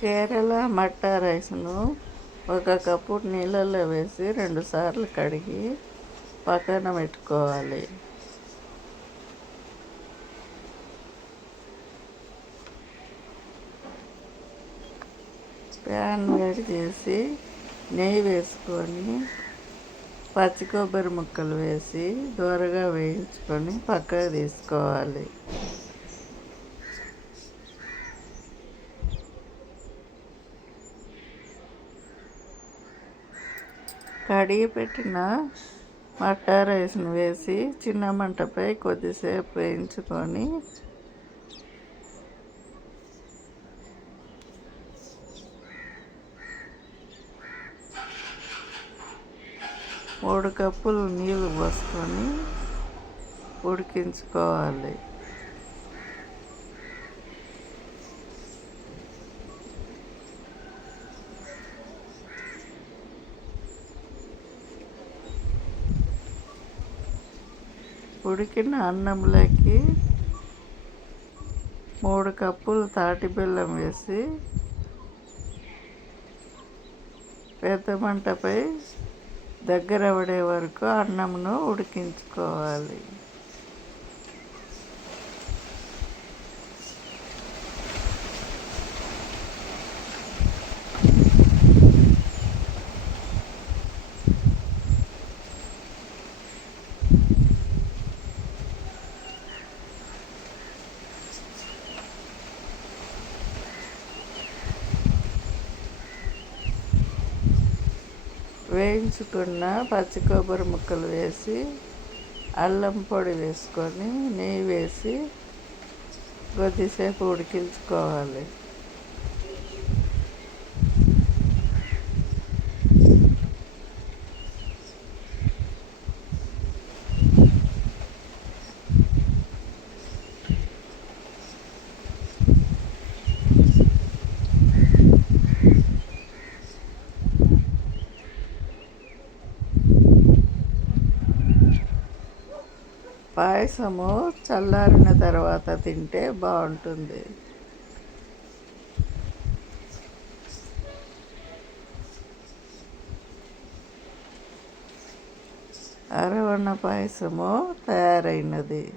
కేరళ మట్టా రైస్ను ఒక కప్పు నీళ్ళల్లో వేసి రెండుసార్లు కడిగి పక్కన పెట్టుకోవాలి. ప్యాన్ వేడి చేసి నెయ్యి వేసుకొని పచ్చి కొబ్బరి ముక్కలు వేసి దూరగా వేయించుకొని పక్కకు తీసుకోవాలి. కడిగి పెట్టిన మటా రైస్ను వేసి చిన్న మంటపై కొద్దిసేపు వేయించుకొని మూడు కప్పులు నీళ్ళు పోసుకొని ఉడికించుకోవాలి. ఉడికిన అన్నంలోకి మూడు కప్పులు తాటి బెల్లం వేసి పెద్ద మంటపై దగ్గర పడే వరకు అన్నంను ఉడికించుకోవాలి. వేయించుకున్న పచ్చి కొబ్బరి ముక్కలు వేసి అల్లం పొడి వేసుకొని నెయ్యి వేసి కొద్దిసేపు ఉడికించుకోవాలి. పాయసము చల్లారిన తర్వాత తింటే బాగుంటుంది. అరవన్న పాయసము తయారైనది.